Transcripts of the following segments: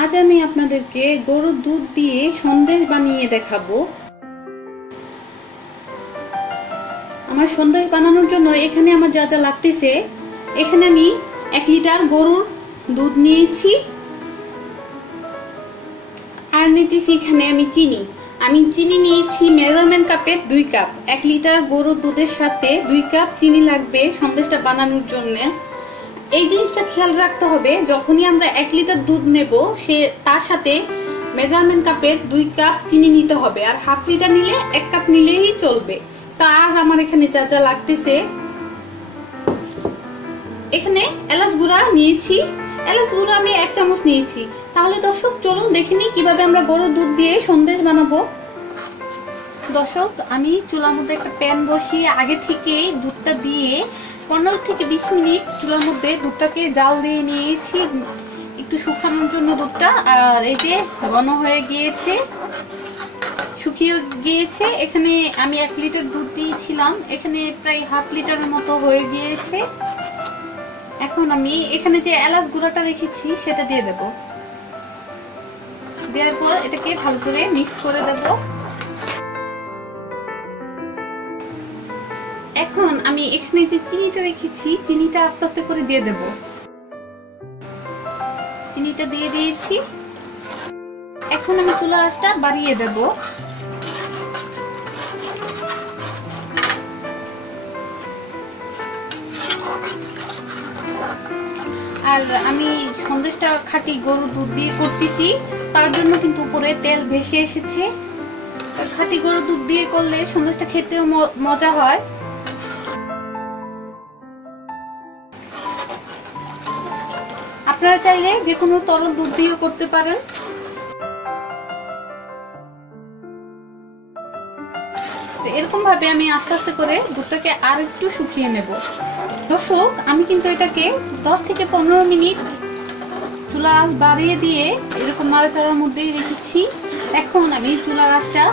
আজ আমি আপনাদেরকে গরুর দুধ দিয়ে সন্দেশ বানিয়ে দেখাবো। আমার সন্দেশ বানানোর জন্য এখানে আমার যা যা লাগতেছে, এখানে আমি 1 লিটার গরুর দুধ নিয়েছি আর নিতেছি এখানে আমি চিনি নিয়েছি মেজারমেন্ট কাপে 2 কাপ। 1 লিটার গরুর দুধের সাথে 2 কাপ চিনি লাগবে সন্দেশটা বানানোর জন্য। এই জিনিসটা খেয়াল রাখতে হবে, যখনই আমরা 1 লিটার দুধ নেব তার সাথে মেজারমেন্ট কাপের 2 কাপ চিনি নিতে হবে, আর হাফ লিটার নিলে 1 কাপ নিলেই চলবে। তার আমার এখানে যা যা লাগতেছে, এখানে এলাচ গুঁড়া নিয়েছি, এলাচ গুঁড়া আমি 1 চামচ নিয়েছি। তাহলে দর্শক চলুন দেখে নিই কিভাবে আমরা গরুর দুধ দিয়ে সন্দেশ বানাবো। দর্শক, আমি চুলার মধ্যে একটা প্যান বসিয়ে আগে থেকেই দুধটা দিয়ে 15 থেকে 20 মিনিট চুলার মধ্যে দুধটাকে জাল দিয়ে নিয়েছি একটু শুকানোর জন্য দুধটা। আর এই যে ঘন হয়ে গিয়েছে, শুকিয়ে গিয়েছে। এখানে আমি 1 লিটার দুধ দিয়েছিলাম, এখানে প্রায় হাফ লিটারের মতো হয়ে গিয়েছে। এখন আমি এখানে যে এলাচ গুঁড়াটা রেখেছি সেটা দিয়ে দেব। দেওয়ার পর এটাকে ভালো করে মিক্স করে দেব। এখন আমি এখানে যে চিনিটা রেখেছি চিনিটা আস্তে আস্তে করে দিয়ে দেব। চিনিটা দিয়ে দিয়েছি। এখন আমি চুলার আঁচটা বাড়িয়ে দেব। আর আমি সন্দেশটা খাঁটি গরুর দুধ দিয়ে করতেছি, তার জন্য কিন্তু উপরে তেল ভেসে এসেছে। খাঁটি গরুর দুধ দিয়ে করলে সন্দেশটা খেতেও মজা হয়। আপনারা চাইলে যে কোনো তরল দুধ দিয়েও করতে পারেন। এরকম ভাবে আমি আস্তে আস্তে করে দুধটাকে আর একটু শুকিয়ে নেব। দর্শক, আমি কিন্তু এটাকে 10 থেকে 15 মিনিট চুলার আঁচ বাড়িয়ে দিয়ে এরকম নাড়াচাড়ার মধ্যেই রেখেছি। এখন আমি চুলার আঁচটা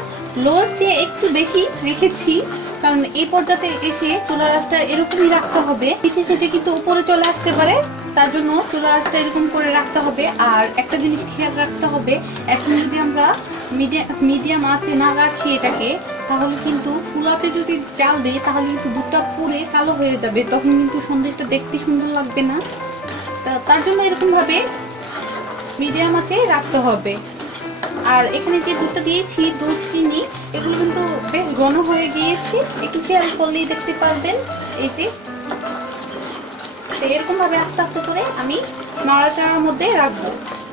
লোর চেয়ে একটু বেশি রেখেছি, কারণ এই পর্যায়ে এসে চুলার আঁচটা এরকমই রাখতে হবে। পিঠে সেটা কিন্তু উপরে চলে আসতে পারে, তার জন্য চুলার আঁচটা এরকম করে রাখতে হবে। আর একটা জিনিস খেয়াল রাখতে হবে, এখন যদি আমরা মিডিয়াম আঁচে না রাখি এটাকে, তাহলে কিন্তু ফুলাতে যদি চাল দিই তাহলে কিন্তু দুধটা পুড়ে কালো হয়ে যাবে, তখন কিন্তু সন্দেশটা দেখতে সুন্দর লাগবে না। তার জন্য এরকম ভাবে মিডিয়াম আঁচে রাখতে হবে। আর এখানে যে দুধটা দিয়েছি, দুধ চিনি এগুলো কিন্তু বেশ ঘন হয়ে গিয়েছে, একটু খেয়াল করলেই দেখতে পারবেন। এই যে এরকম ভাবে আস্তে আস্তে করে আমি নাড়াচাড়ার মধ্যে রাখবো।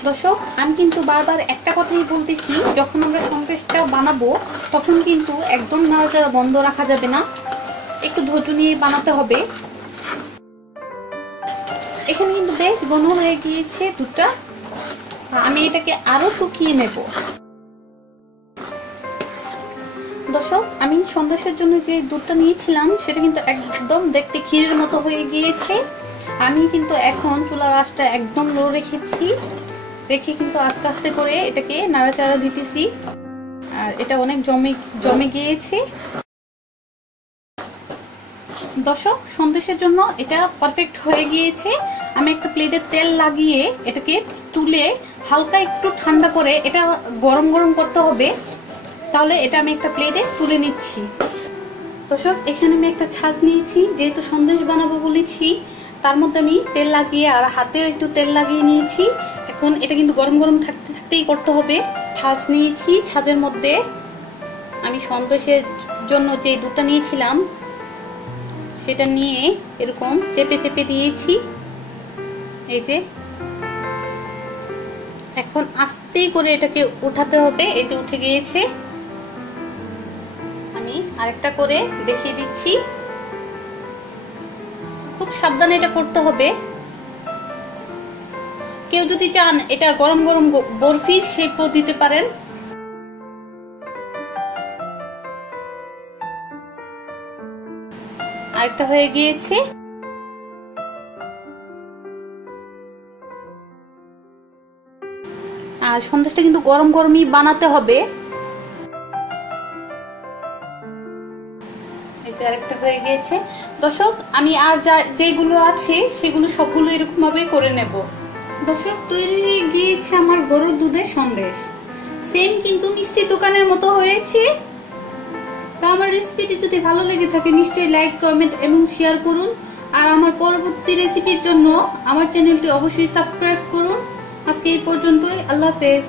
দর্শক, আমি কিন্তু বারবার একটা কথাই বলতেছি, যখন আমরা সন্দেশটা বানাবো তখন কিন্তু একদম নাড়াচাড়া বন্ধ রাখা যাবে না, একটু ধৈর্য নিয়ে বানাতে হবে। এখানে কিন্তু বেশ ঘন হয়ে গিয়েছে দুধটা, আমি এটাকে আরো শুকিয়ে নেব। দর্শক, আমি সন্দেশের জন্য যে দুধটা নিয়েছিলাম সেটা কিন্তু একদম দেখতে ক্ষীরের মতো হয়ে গিয়েছে। আমি কিন্তু এখন চুলার আঁচটা একদম লো রেখে কিন্তু আস্তে আস্তে করে এটাকে নাড়াচাড়া দিতেছি। আর এটা অনেক জমে গিয়েছে। দর্শক, সন্দেশের জন্য এটা পারফেক্ট হয়ে গিয়েছে। আমি একটা প্লেটে তেল লাগিয়ে এটাকে তুলে হালকা একটু ঠান্ডা করে এটা গরম গরম করতে হবে, তাহলে এটা আমি একটা প্লেটে তুলে নিচ্ছি। দর্শক, এখানে আমি একটা ছাঁচ নিয়েছি, যেহেতু সন্দেশ বানাবো বলেছি, তার মধ্যে আমি তেল লাগিয়ে আর হাতেও একটু তেল লাগিয়ে নিয়েছি। এখন এটা কিন্তু গরম গরম থাকতে থাকতেই করতে হবে। ছাঁচ নিয়েছি, ছাঁচের মধ্যে আমি সন্দেশের জন্য যে দুধটা নিয়েছিলাম সেটা নিয়ে এরকম চেপে চেপে দিয়েছি। এই যে এখন আস্তে করে এটাকে উঠাতে হবে। এই যে উঠে গিয়েছে। আমি আরেকটা করে দেখিয়ে দিচ্ছি। খুব সাবধানে এটা করতে হবে। কেউ যদি চান এটা গরম গরম বরফির শেপও দিতে পারেন। আরেকটা হয়ে গিয়েছে। আর সন্দেশটা কিন্তু গরম গরমই বানাতে হবে। এই যে আরেকটা হয়ে গিয়েছে। দর্শক আমি আর যেগুলো আছে সেগুলো সবগুলো এরকম ভাবে করে নেব। দর্শক তৈরি হয়ে গিয়েছে আমার গরুর দুধের সন্দেশ। সেম কিন্তু মিষ্টি দোকানের মতো হয়েছে। তো আমার রেসিপিটি যদি ভালো লেগে থাকে নিশ্চয়ই লাইক, কমেন্ট এবং শেয়ার করুন। আর আমার পরবর্তী রেসিপির জন্য আমার চ্যানেলটি অবশ্যই সাবস্ক্রাইব করুন। আজকে এই পর্যন্তই, আল্লাহ হাফেজ।